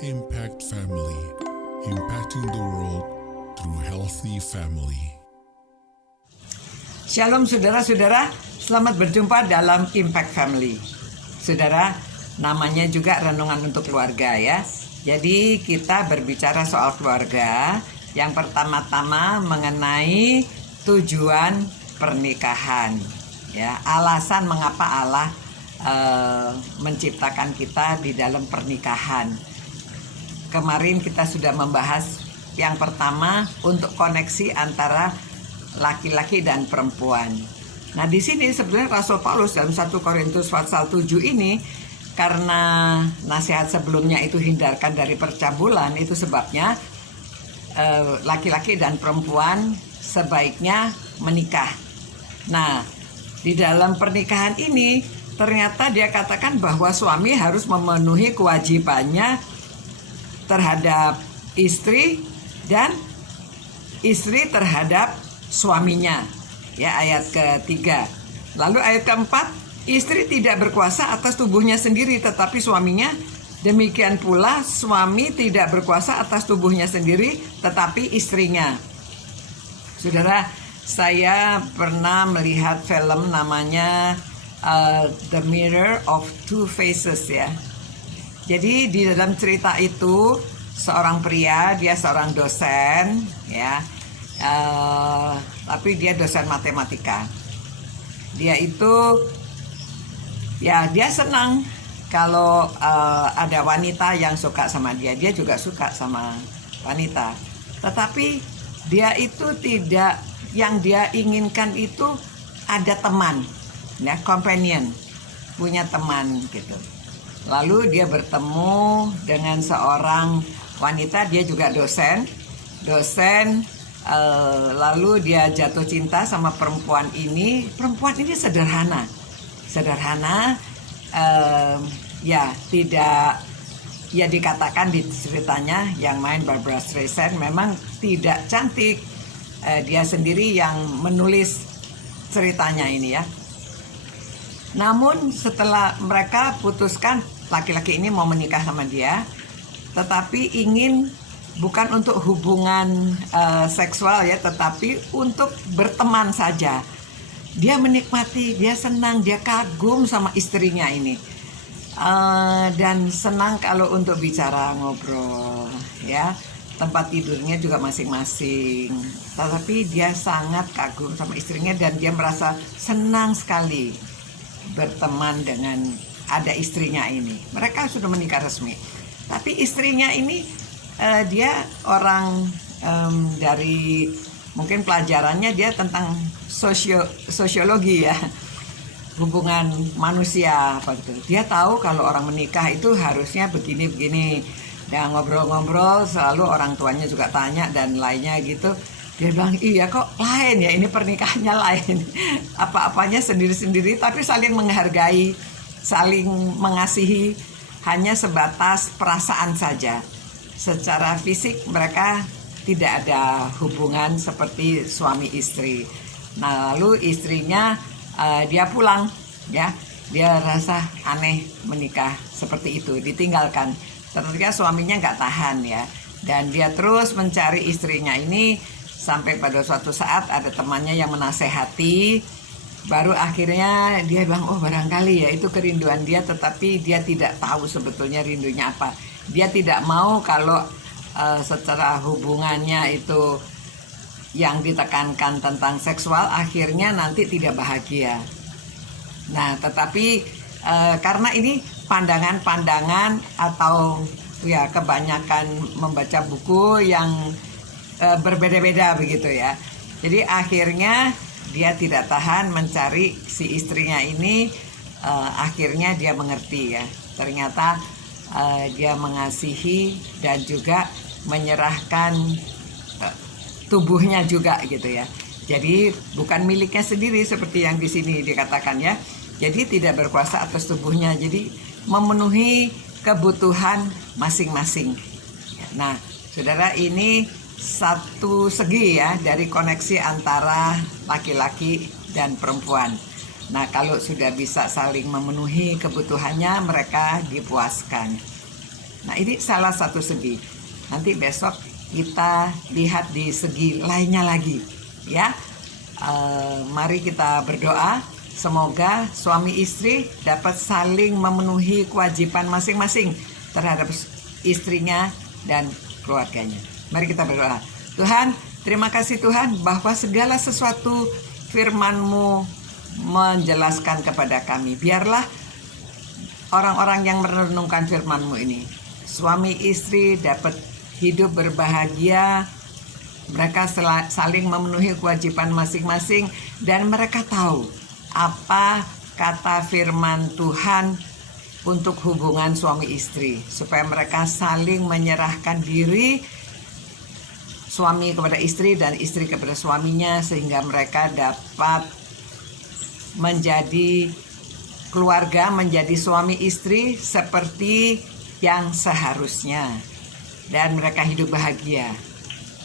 Impact Family, impacting the world through healthy family. Shalom saudara-saudara, selamat berjumpa dalam Impact Family. Saudara, namanya juga renungan untuk keluarga ya. Jadi kita berbicara soal keluarga. Yang pertama-tama mengenai tujuan pernikahan. Ya, alasan mengapa Allah menciptakan kita di dalam pernikahan. Kemarin kita sudah membahas yang pertama untuk koneksi antara laki-laki dan perempuan. Nah, di sini sebenarnya Rasul Paulus dalam 1 Korintus pasal 7 ini, karena nasihat sebelumnya itu hindarkan dari percabulan, itu sebabnya laki-laki dan perempuan sebaiknya menikah. Nah, di dalam pernikahan ini ternyata dia katakan bahwa suami harus memenuhi kewajibannya terhadap istri dan istri terhadap suaminya. Ya, ayat ketiga. Lalu ayat keempat, istri tidak berkuasa atas tubuhnya sendiri tetapi suaminya. Demikian pula suami tidak berkuasa atas tubuhnya sendiri tetapi istrinya. Saudara, saya pernah melihat film namanya The Mirror of Two Faces ya. Jadi di dalam cerita itu seorang pria, dia seorang dosen ya, tapi dia dosen matematika. Dia itu ya dia senang kalau ada wanita yang suka sama dia, dia juga suka sama wanita. Tetapi dia itu tidak, yang dia inginkan itu ada teman, ya, companion, punya teman gitu. Lalu dia bertemu dengan seorang wanita, dia juga dosen, lalu dia jatuh cinta sama perempuan ini. Perempuan ini sederhana, ya tidak, ya dikatakan di ceritanya yang main Barbara Streisand memang tidak cantik. Dia sendiri yang menulis ceritanya ini ya. Namun setelah mereka putuskan, laki-laki ini mau menikah sama dia, tetapi ingin bukan untuk hubungan seksual ya, tetapi untuk berteman saja. Dia menikmati, dia senang, dia kagum sama istrinya ini, dan senang kalau untuk bicara, ngobrol ya. Tempat tidurnya juga masing-masing, tetapi dia sangat kagum sama istrinya dan dia merasa senang sekali berteman dengan ada istrinya ini. Mereka sudah menikah resmi, tapi istrinya ini dia orang dari, mungkin pelajarannya dia tentang sosiologi ya, hubungan manusia apa gitu. Dia tahu kalau orang menikah itu harusnya begini-begini. Dan ngobrol-ngobrol selalu orang tuanya juga tanya dan lainnya gitu. Dia bilang, iya kok lain ya, ini pernikahannya lain. Apa-apanya sendiri-sendiri tapi saling menghargai, saling mengasihi, hanya sebatas perasaan saja. Secara fisik mereka tidak ada hubungan seperti suami istri. Nah, lalu istrinya dia pulang ya. Dia rasa aneh menikah seperti itu, ditinggalkan. Ternyata suaminya nggak tahan ya. Dan dia terus mencari istrinya ini. Sampai pada suatu saat ada temannya yang menasehati, baru akhirnya dia bilang, oh barangkali ya itu kerinduan dia, tetapi dia tidak tahu sebetulnya rindunya apa. Dia tidak mau kalau secara hubungannya itu yang ditekankan tentang seksual, akhirnya nanti tidak bahagia. Nah, tetapi karena ini pandangan-pandangan atau ya kebanyakan membaca buku yang berbeda-beda begitu ya. Jadi akhirnya dia tidak tahan mencari si istrinya ini. Akhirnya dia mengerti ya. Ternyata dia mengasihi dan juga menyerahkan tubuhnya juga gitu ya. Jadi bukan miliknya sendiri seperti yang di sini dikatakan ya. Jadi tidak berkuasa atas tubuhnya. Jadi memenuhi kebutuhan masing-masing. Nah, saudara, ini satu segi ya dari koneksi antara laki-laki dan perempuan. Nah, kalau sudah bisa saling memenuhi kebutuhannya, mereka dipuaskan. Nah, ini salah satu segi. Nanti besok kita lihat di segi lainnya lagi, ya. Mari kita berdoa. Semoga suami istri dapat saling memenuhi kewajiban masing-masing terhadap istrinya dan keluarganya. Mari kita berdoa. Tuhan, terima kasih Tuhan bahwa segala sesuatu firman-Mu menjelaskan kepada kami. Biarlah orang-orang yang merenungkan firman-Mu ini, suami istri dapat hidup berbahagia, mereka saling memenuhi kewajiban masing-masing, dan mereka tahu apa kata firman Tuhan untuk hubungan suami istri, supaya mereka saling menyerahkan diri, suami kepada istri dan istri kepada suaminya, sehingga mereka dapat menjadi keluarga, menjadi suami istri seperti yang seharusnya, dan mereka hidup bahagia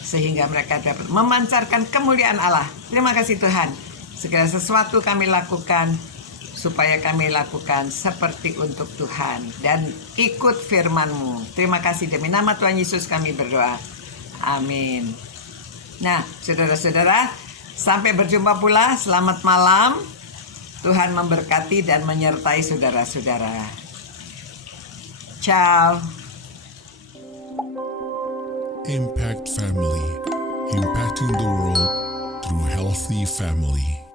sehingga mereka dapat memancarkan kemuliaan Allah. Terima kasih Tuhan. Segala sesuatu kami lakukan supaya kami lakukan seperti untuk Tuhan dan ikut firman-Mu. Terima kasih, demi nama Tuhan Yesus kami berdoa. Amin. Nah, saudara-saudara, sampai berjumpa pula. Selamat malam. Tuhan memberkati dan menyertai saudara-saudara. Ciao. Impact Family, impacting the world through healthy family.